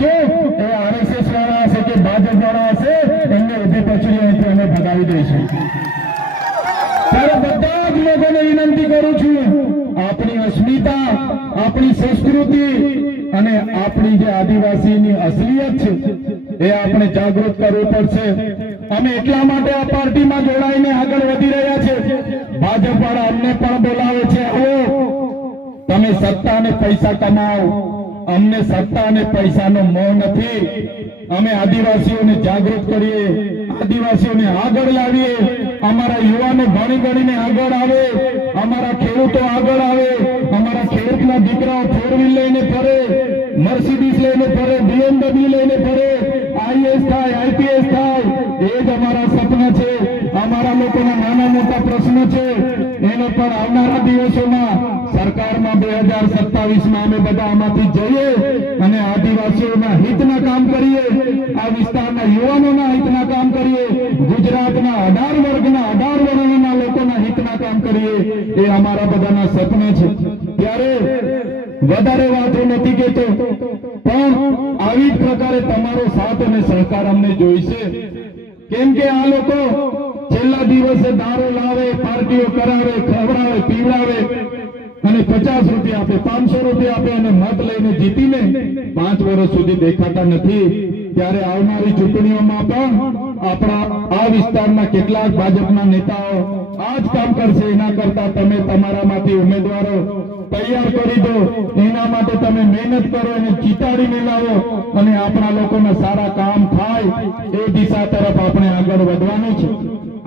કે ભાજપ વાળા છું એ આપણે જાગૃત કરવું પડશે. અમે એટલા માટે આ પાર્ટીમાં જોડાઈને આગળ વધી રહ્યા છે. ભાજપ વાળા અમને પણ બોલાવે છે તમે સત્તા અને પૈસા કમાઓ. અમને સત્તા અને પૈસાનો મોહ નથી. અમે આદિવાસીઓને જાગૃત કરીએ, આદિવાસીઓને આગળ લાવીએ. અમારા યુવાનો ભણી ગણીને આગળ આવે, અમારા ખેડૂતો આગળ આવે, અમારા ખેડૂતના દીકરાઓ ફોર વ્હીલ લઈને ફરે, મર્સિડીઝ લઈને ફરે બીએમડબલ્યુ લઈને ફરે આઈએસ થાય આઈપીએસ થાય, એ જ અમારા સપના છે. અમારા લોકોના નાના મોટા પ્રશ્નો છે. એને પણ આવનારા દિવસોમાં સરકારમાં બે હજાર સત્તાવીસમાં અમે બધા આમાંથી જઈએ અને આદિવાસીઓના હિતના કામ કરીએ, આ વિસ્તારના યુવાનોના હિતના કામ કરીએ, ગુજરાતના અઢાર વર્ગના અઢાર વર્ગના લોકોના હિતના કામ કરીએ, એ અમારા બધાના સપના છે. ત્યારે વધારે વાતો નથી કેતો પણ આવી પ્રકારે તમારો સાથ અને સહકાર અમને જોઈશે. કેમ કે આ લોકો છેલ્લા દિવસે દારૂ લાવે, પાર્ટીઓ કરાવે, ખવડાવે, પીવડાવે અને પચાસ રૂપિયા આપે, પાંચસો રૂપિયા આપે અને મત લઈને જીતીને પાંચ વર્ષ સુધી દેખાતા નથી. ત્યારે આવનારી ચૂંટણીઓમાં પણ આપણા આ વિસ્તારના કેટલાક ભાજપના નેતાઓ આ જ કામ કરશે, એના કરતા તમે તમારામાંથી ઉમેદવારો તૈયાર કરી દો. એના માટે તમે મહેનત કરો અને ચિતાડીને લાવો અને આપણા લોકોના સારા કામ થાય એ દિશા તરફ આપણે આગળ વધવાનું છે.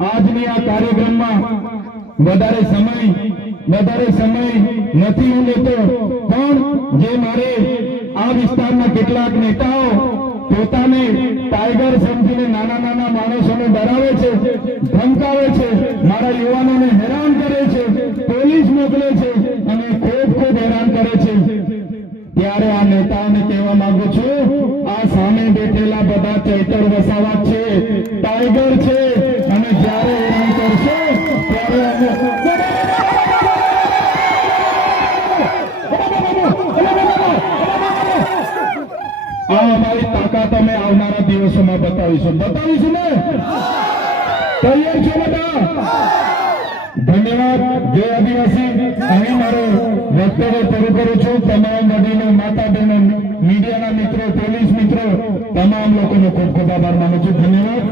આજની આ કાર્યક્રમમાં વધારે સમય વધારે સમય નથી લેતો પણ જે મારે આ વિસ્તારના કેટલાક નેતાઓ પોતાને ટાઈગર સમજીને નાના નાના માણસોને ડરાવે છે, ધમકાવે છે, મારા યુવાનોને હેરાન કરે છે, પોલીસ મોકલે છે અને ખૂબ ખૂબ હેરાન કરે છે. ત્યારે આ નેતાઓને કહેવા માંગુ છું, આ સામે બેઠેલા બધા ચૈતર વસાવા છે ટાઈગર છે. તાકાત અમે આવનારા દિવસોમાં બતાવીશું. બતાવીશું ને? તૈયાર છો બધા? ધન્યવાદ. જય આદિવાસી. અહીં મારો વક્તવ્ય શરૂ કરું છું. તમામ વડીલો માતા બહેનો મીડિયાના મિત્રો, પોલીસ મિત્રો, તમામ લોકોનો ખૂબ ખૂબ આભાર માનું છું. ધન્યવાદ.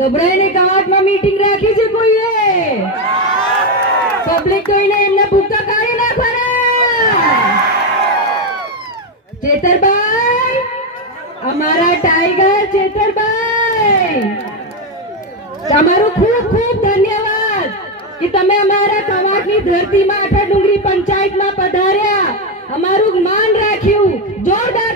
ગભરાઈને કવાટમાં મીટિંગ રાખી છે કોઈએ? પબ્લિક કોઈને એમને ભૂકા કાઢી નાખવાના? ચેતરભાઈ, અમારા ટાઈગર ચેતરભાઈ. તમારું ખૂબ ખૂબ ધન્યવાદ કે તમે અમારા કવાટની ધરતીમાં આઠા ડુંગરી પંચાયતમાં પધાર્યા. અમારું માન રાખ્યું. જોરદાર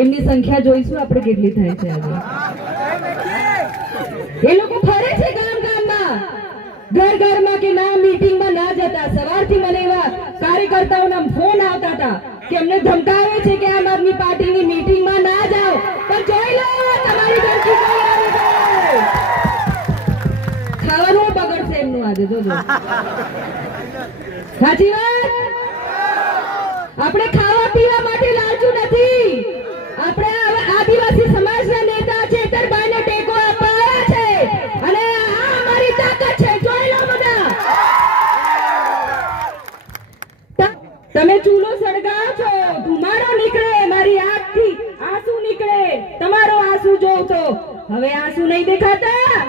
એમની સંખ્યા જોઈશું, આપણે કેટલી થાય છે આજે. એ લોકો ફરે છે ગામ ગામમાં. ઘર ઘરમાં કે ના, મીટિંગમાં ના જતા. સવારથી મને એવા કાર્યકર્તાઓના ફોન આવતા હતા કે અમને ધમકાવે છે કે આમ આદમી પાર્ટીની મીટિંગમાં ના જાઓ. પણ જોઈ લો, તમારી ધરતી ખાવાનું બગડશે એમનું આજે, જોજો. સાચી વાત? આપણે ખાવા તમે ચૂલો સળગાવો છો, ધુમાડો નીકળે, મારી આંખથી આંસુ નીકળે, તમારો આંસુ જોઉં તો હવે આંસુ નહીં દેખાતા?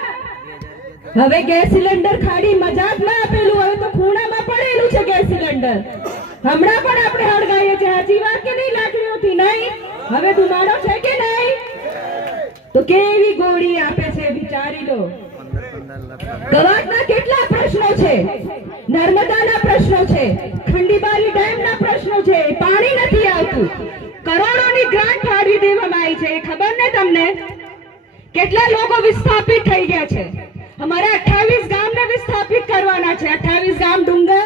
હવે ગેસ સિલિન્ડર ખાડી મજાકમાં આપેલું, હવે તો ખૂણામાં પડેલું છે ગેસ સિલિન્ડર. હમણાં પણ આપણે હળગાઈએ છીએ. હાજી વાત કે નહીં લાકડીઓથી? નહીં? હવે ધુમાડો છે કે નહીં? તો કેવી ગોળી આપે છે, વિચારી લો. કવાટના કેટલા પ્રશ્નો છે? નર્મદાના પ્રશ્નો છે. ખંડીબારી ડેમના પ્રશ્નો છે, પાણી નથી આવતું. કરોડોની ગ્રાન્ટ ફાળવી દેવામાં આવી છે ખબર ને તમને? કેટલા લોકો વિસ્થાપિત થઈ ગયા છે? અમારે 28 ગામને વિસ્થાપિત કરવાના છે અઠાવીસ ગામ ડુંગર